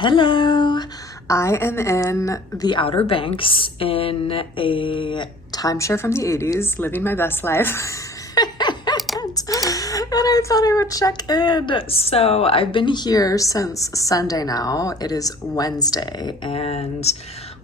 Hello, I am in the Outer Banks in a timeshare from the 80s, living my best life. and I thought I would check in. So I've been here since Sunday now. It is Wednesday, and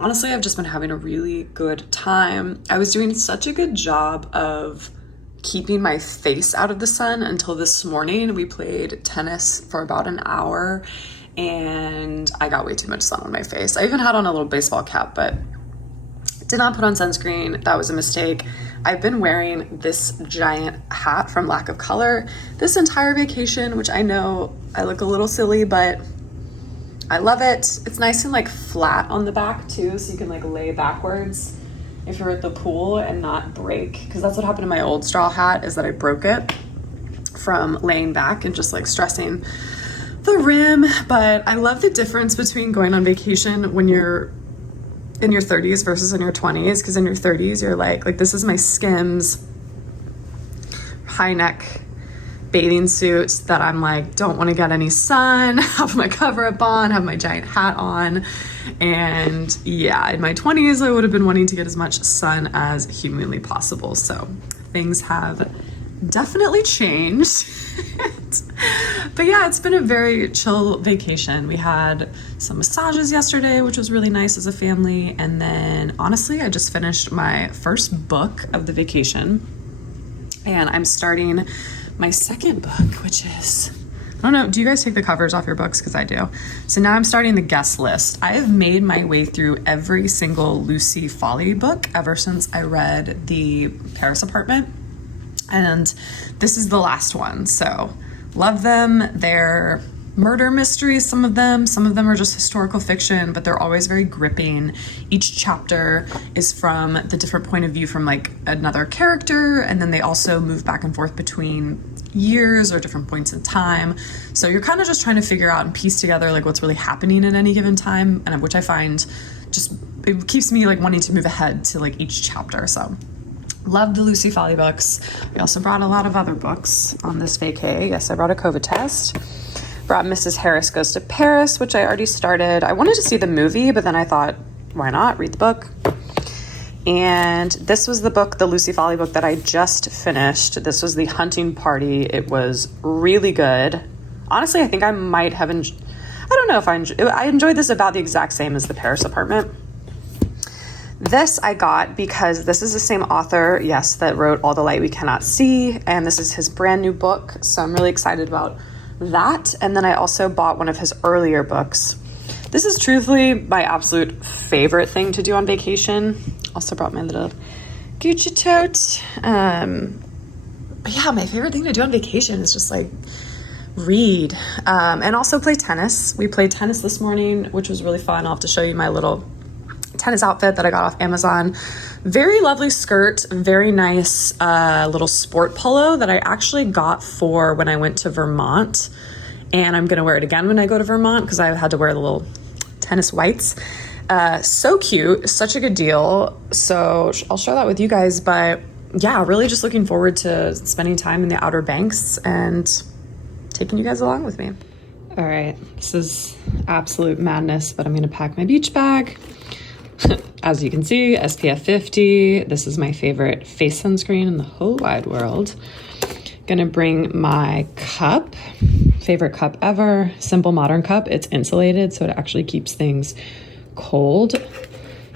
honestly, I've just been having a really good time. I was doing such a good job of keeping my face out of the sun until this morning. We played tennis for about an hour and I got way too much sun on my face. I even had on a little baseball cap, but did not put on sunscreen. That was a mistake. I've been wearing this giant hat from Lack of Color this entire vacation, which I know I look a little silly, but I love it. It's nice and like flat on the back too, so you can like lay backwards if you're at the pool and not break, because that's what happened to my old straw hat, is that I broke it from laying back and just like stressing the rim. But I love the difference between going on vacation when you're in your 30s versus in your 20s, because in your 30s you're like this is my Skims high neck bathing suit that I'm like, don't want to get any sun, have my cover up on, have my giant hat on. And yeah, in my 20s I would have been wanting to get as much sun as humanly possible. So things have definitely changed. But yeah, it's been a very chill vacation. We had some massages yesterday, which was really nice as a family. And then honestly, I just finished my first book of the vacation, and I'm starting my second book, which is, I don't know, do you guys take the covers off your books? Because I do. So now I'm starting the guest list. I have made my way through every single Lucy Foley book ever since I read The Paris Apartment. And this is the last one. So love them. They're murder mysteries, some of them are just historical fiction, but they're always very gripping. Each chapter is from the different point of view from like another character, and then they also move back and forth between years or different points in time. So you're kind of just trying to figure out and piece together like what's really happening at any given time, and which I find just, it keeps me like wanting to move ahead to like each chapter. So love the Lucy Foley books. We also brought a lot of other books on this vacay. Yes, I brought a COVID test. Brought Mrs. Harris Goes to Paris, which I already started. I wanted to see the movie, but then I thought, why not read the book? And this was the book, the Lucy Foley book that I just finished. This was The Hunting Party. It was really good. Honestly, I think I might have I don't know if I enjoyed this about the exact same as The Paris Apartment. This I got because this is the same author, yes, that wrote All the Light We Cannot See, and this is his brand new book, so I'm really excited about that. And then I also bought one of his earlier books. This is truthfully my absolute favorite thing to do on vacation. Also brought my little Gucci tote. But yeah, my favorite thing to do on vacation is just like read and also play tennis. We played tennis this morning, which was really fun. I'll have to show you my little tennis outfit that I got off Amazon. Very lovely skirt, very nice little sport polo that I actually got for when I went to Vermont, and I'm gonna wear it again when I go to Vermont because I had to wear the little tennis whites. So cute, such a good deal. So I'll share that with you guys, but yeah, really just looking forward to spending time in the Outer Banks and taking you guys along with me. All right, this is absolute madness, but I'm gonna pack my beach bag. As you can see, SPF 50. This is my favorite face sunscreen in the whole wide world. Gonna bring my cup, favorite cup ever, Simple Modern cup. It's insulated, so it actually keeps things cold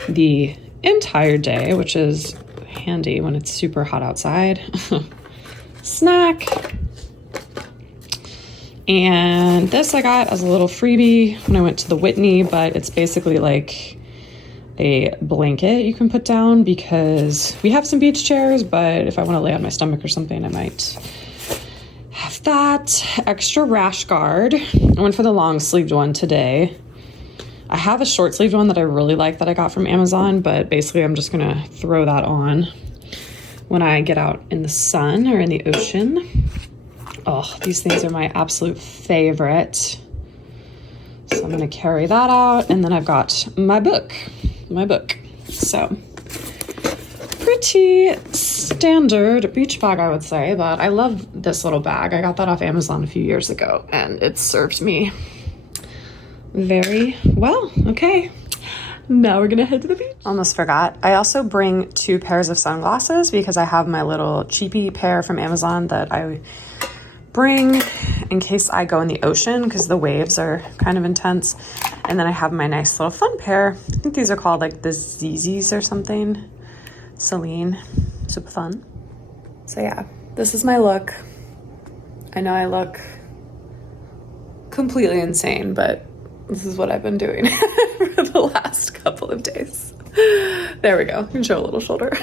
the entire day, which is handy when it's super hot outside. Snack. And this I got as a little freebie when I went to the Whitney, but it's basically like a blanket you can put down because we have some beach chairs, but if I want to lay on my stomach or something, I might have that. Extra rash guard. I went for the long sleeved one today. I have a short sleeved one that I really like that I got from Amazon, but basically I'm just gonna throw that on when I get out in the sun or in the ocean. Oh, these things are my absolute favorite. So I'm gonna carry that out, and then I've got my book. So pretty standard beach bag, I would say, but I love this little bag. I got that off Amazon a few years ago, and it served me very well. Okay, now we're gonna head to the beach. Almost forgot. I also bring 2 pairs of sunglasses because I have my little cheapy pair from Amazon that I bring in case I go in the ocean because the waves are kind of intense. And then I have my nice little fun pair. I think these are called like the ZZs or something. Celine, super fun. So yeah, this is my look. I know I look completely insane, but this is what I've been doing for the last couple of days. There we go. I can show a little shoulder.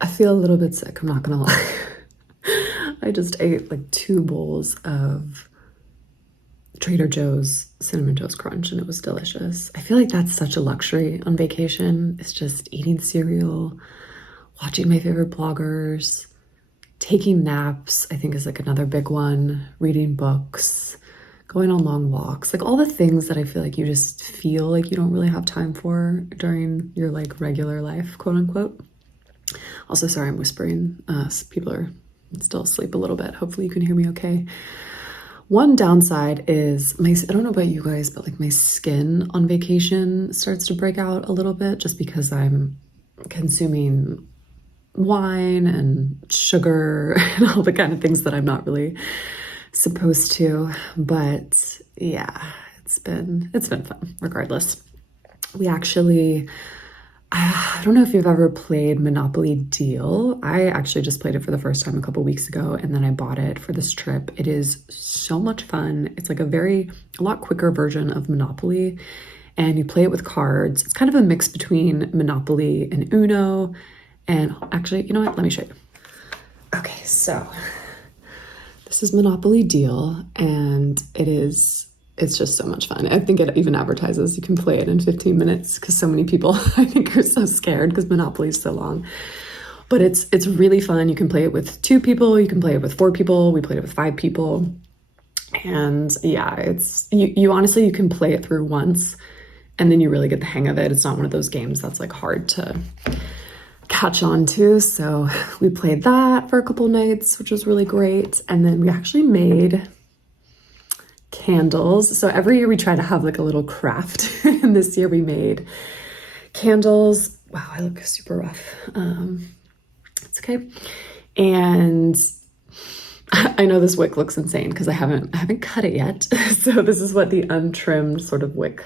I feel a little bit sick, I'm not gonna lie. I just ate like 2 bowls of Trader Joe's Cinnamon Toast Crunch and it was delicious. I feel like that's such a luxury on vacation. It's just eating cereal, watching my favorite bloggers, taking naps, I think is like another big one, reading books, going on long walks, like all the things that I feel like you just feel like you don't really have time for during your like regular life, quote unquote. Also, sorry, I'm whispering. People are still asleep a little bit. Hopefully you can hear me okay. One downside is I don't know about you guys, but like my skin on vacation starts to break out a little bit just because I'm consuming wine and sugar and all the kind of things that I'm not really supposed to. But yeah, it's been fun regardless. We actually, I don't know if you've ever played Monopoly Deal. I actually just played it for the first time a couple weeks ago, and then I bought it for this trip. It is so much fun. It's like a lot quicker version of Monopoly, and you play it with cards. It's kind of a mix between Monopoly and Uno. And actually, you know what? Let me show you. Okay, so this is Monopoly Deal, and it's just so much fun. I think it even advertises you can play it in 15 minutes because so many people, I think, are so scared because Monopoly is so long. But it's really fun. You can play it with 2 people. You can play it with 4 people. We played it with 5 people. And yeah, you honestly, you can play it through once and then you really get the hang of it. It's not one of those games that's like hard to catch on to. So we played that for a couple nights, which was really great. And then we actually made candles. So every year we try to have like a little craft. And this year we made candles. Wow, I look super rough. It's okay. And I know this wick looks insane because I haven't cut it yet. So this is what the untrimmed sort of wick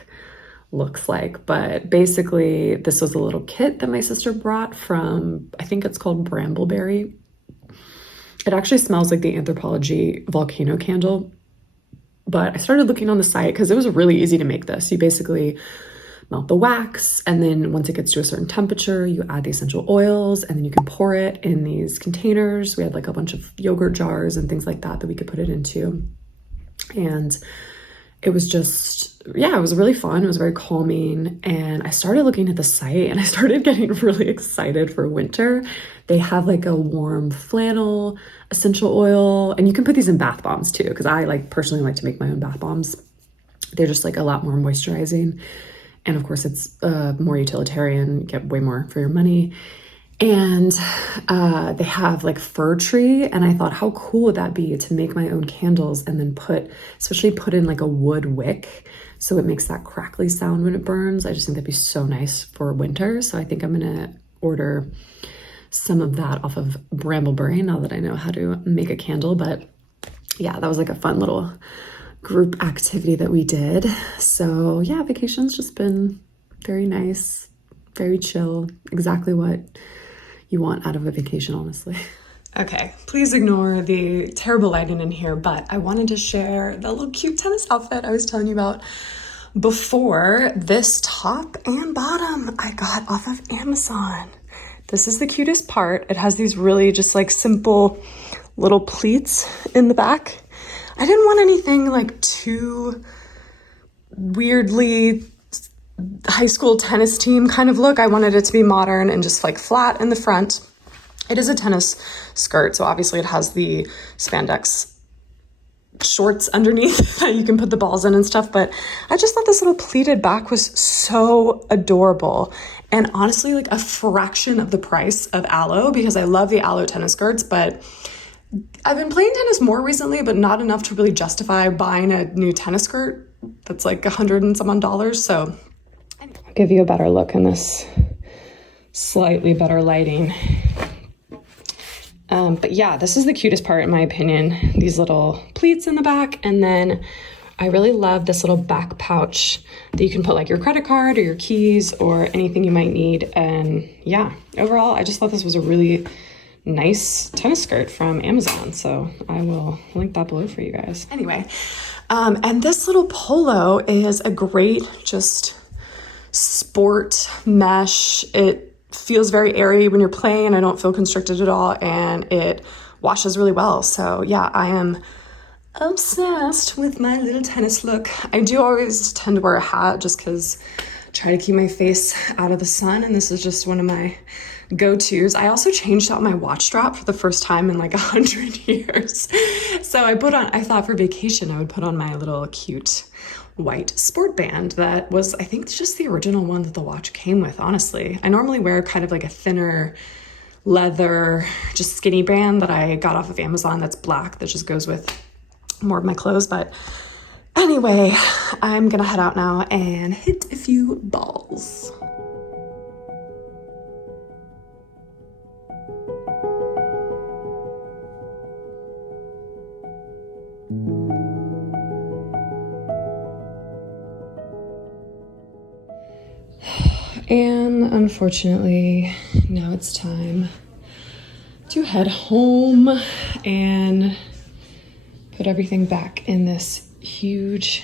looks like. But basically this was a little kit that my sister brought from, I think it's called Brambleberry. It actually smells like the Anthropology volcano candle. But I started looking on the site because it was really easy to make this. You basically melt the wax. And then once it gets to a certain temperature, you add the essential oils, and then you can pour it in these containers. We had like a bunch of yogurt jars and things like that we could put it into. And it was just, yeah, it was really fun. It was very calming. And I started looking at the site and I started getting really excited for winter. They have like a warm flannel essential oil, and you can put these in bath bombs too, because I like personally like to make my own bath bombs. They're just like a lot more moisturizing. And of course it's more utilitarian, you get way more for your money. And they have like fir tree, and I thought, how cool would that be to make my own candles and then especially put in like a wood wick so it makes that crackly sound when it burns. I just think that'd be so nice for winter. So I think I'm gonna order some of that off of Brambleberry now that I know how to make a candle. But yeah, that was like a fun little group activity that we did. So yeah, vacation's just been very nice, very chill, exactly what you want out of a vacation, honestly. Okay, please ignore the terrible lighting in here, but I wanted to share the little cute tennis outfit I was telling you about before. This top and bottom I got off of Amazon. This is the cutest part. It has these really just like simple little pleats in the back. I didn't want anything like too weirdly high school tennis team kind of look. I wanted it to be modern and just like flat in the front. It is a tennis skirt, so obviously it has the spandex shorts underneath that you can put the balls in and stuff, but I just thought this little pleated back was so adorable, and honestly like a fraction of the price of Aloe, because I love the Aloe tennis skirts, but I've been playing tennis more recently, but not enough to really justify buying a new tennis skirt that's like $100 and some odd. So I'll give you a better look in this slightly better lighting. But yeah, this is the cutest part in my opinion, these little pleats in the back. And then I really love this little back pouch that you can put like your credit card or your keys or anything you might need. And yeah, overall, I just thought this was a really nice tennis skirt from Amazon. So I will link that below for you guys. Anyway, and this little polo is a great just sport mesh. It feels very airy when you're playing. I don't feel constricted at all, and it washes really well. So yeah, I am obsessed with my little tennis look. I do always tend to wear a hat just because I try to keep my face out of the sun, and this is just one of my go-tos. I also changed out my watch strap for the first time in like 100 years. So I thought for vacation I would put on my little cute white sport band that was, I think, just the original one that the watch came with, honestly. I normally wear kind of like a thinner leather, just skinny band that I got off of Amazon that's black, that just goes with more of my clothes. But anyway, I'm gonna head out now and hit a few balls. And unfortunately, now it's time to head home and put everything back in this huge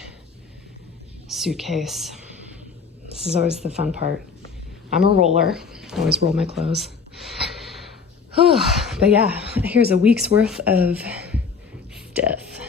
suitcase. This is always the fun part. I'm a roller. I always roll my clothes. But yeah, here's a week's worth of stuff.